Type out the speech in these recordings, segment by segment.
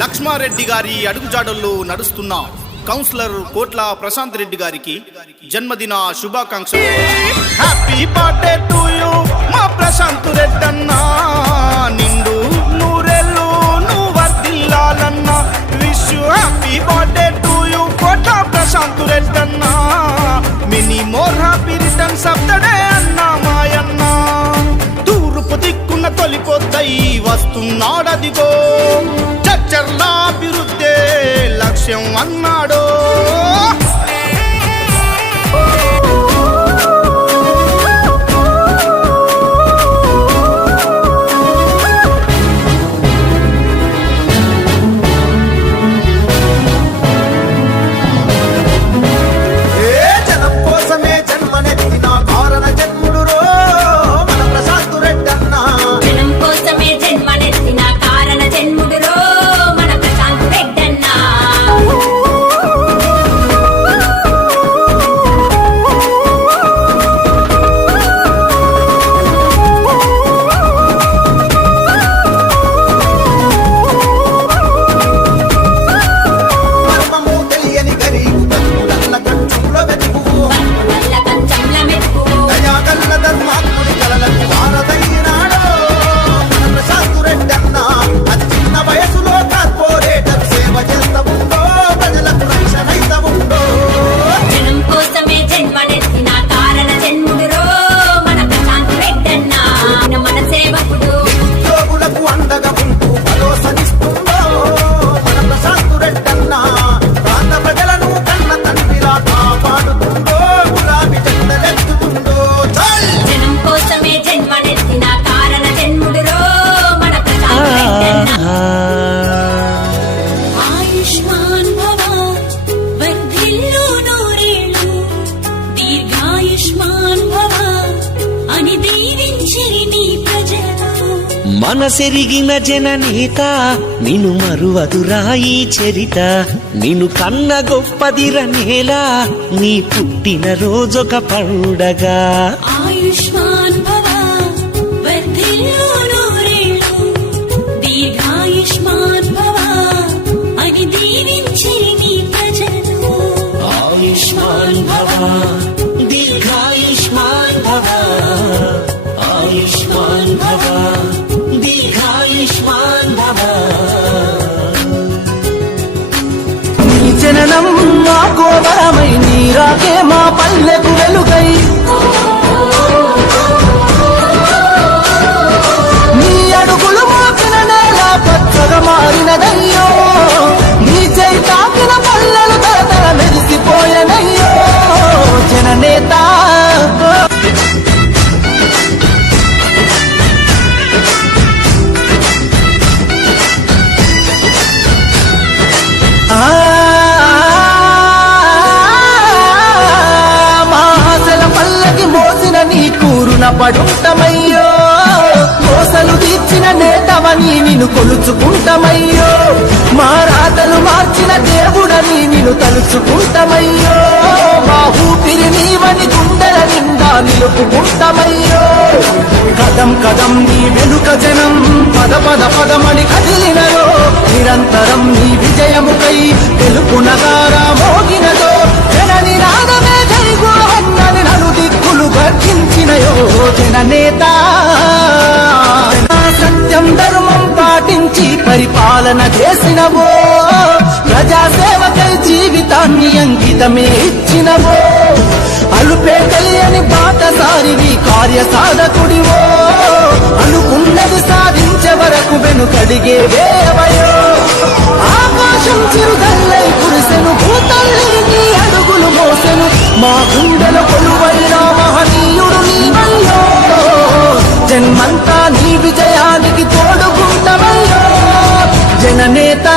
లక్ష్మారెడ్డి గారి అడుగుజాడల్లో నడుస్తున్న కౌన్సిలర్ కోట్ల ప్రశాంత్ రెడ్డి గారికి జన్మదిన శుభాకాంక్షలు. హ్యాపీ బర్త్డే టు యూ మా ప్రశాంత్ రెడ్డి అన్న నిండు నూరెళ్ళు నువ్వు వర్దిల్లాలన్న wish happy birthday to you Kotla Prashanth Reddy అన్న many more happy returns of the day అన్న మాయన్న. తూర్పు దిక్కున్న తొలిపోద్దై వస్తున్నాడదిగో. చచ్చర్ల లక్ష్యం అన్నాడు మనసెరిగిన జననేత నిన్ను మరువదురాయి చరిత. నిన్ను కన్న గొప్పదిర నేల నీ పుట్టిన రోజొక పండగ. ఆయుష్మాన్ పడుంటమయ్యో మోసలు తీర్చిన నేతవని నిన్ను కొలుచుకుంటమయ్యో. మా రాతలు మార్చిన దేవుడని నిన్ను తలుచుకుంటమయ్యో. మా ఊపిరి నీవని గుండెల నిండా నిలుపుకుంటమయ్యో. కదం కదం నీ వెనుక జనం పద పద పదమని కదిలినలో నిరంతరం నీ విజయముకై తెలుపు జన నేత. సత్యం ధర్మం పాటించి పరిపాలన చేసినవో. ప్రజాసేవకై జీవితాన్ని అంకితమే ఇచ్చినవో. అలుపే తెలియని బాటసారివి కార్య సాధకుడివో అనుకున్నది సాధించే వరకు వెనుకడిగే వేవయో ఆకాశం చిరుదల్లై కురిసెను భూతల్లి అడుగులు మోసెను. మా గుండెల కొలువైన మహనీయుడు జన్మంతా నీ విజయానికి తోడుకుంటమయ్యో జననేత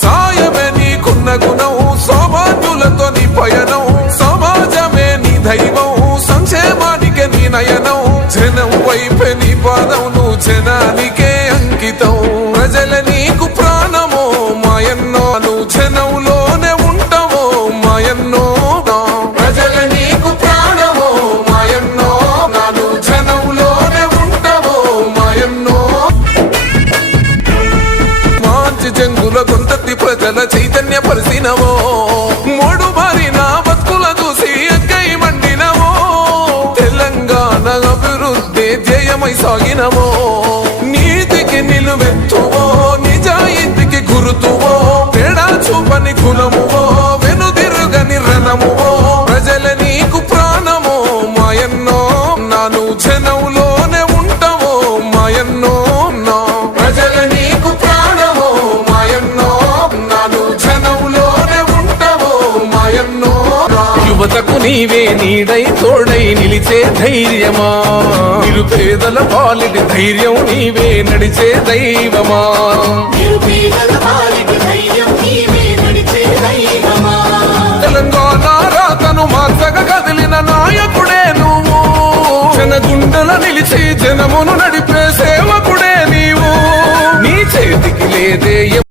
సాయమే నీకున్న గుణం సామాన్యులతో నీ పయనం సమాజమే నీ దైవం సంక్షేమానికి నీ నయనం జనం వైపే నీ పాదం నువ్వు జనానికి నీవే నీడై తోడై నిలిచే ధైర్యమా? నిరుపేదల పాలిటి ధైర్యం నీవే నడిచే దైవమా? తెలంగాణ రాతను మార్చగ కదిలిన నాయకుడే నువ్వు. జనగుండల నిలిచి జనమును నడి